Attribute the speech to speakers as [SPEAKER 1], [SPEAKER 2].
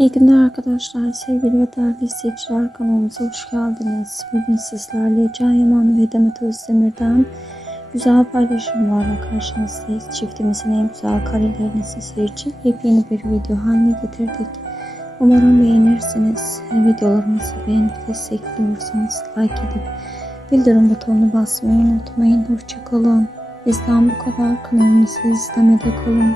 [SPEAKER 1] İyi günler arkadaşlar. Sevgili ve değerli izleyiciler kanalımıza hoş geldiniz. Bugün sizlerle Can Yaman ve Demet Özdemir'den güzel paylaşımlarla karşınızdayız. Çiftimizin en güzel karelerini sizler için yepyeni bir video haline getirdik. Umarım beğenirsiniz. Videolarımızı beğenip destekliyorsanız like edip bildirim butonunu basmayı unutmayın. Hoşçakalın. Bizden bu kadar kanalımızı izlemede kalın.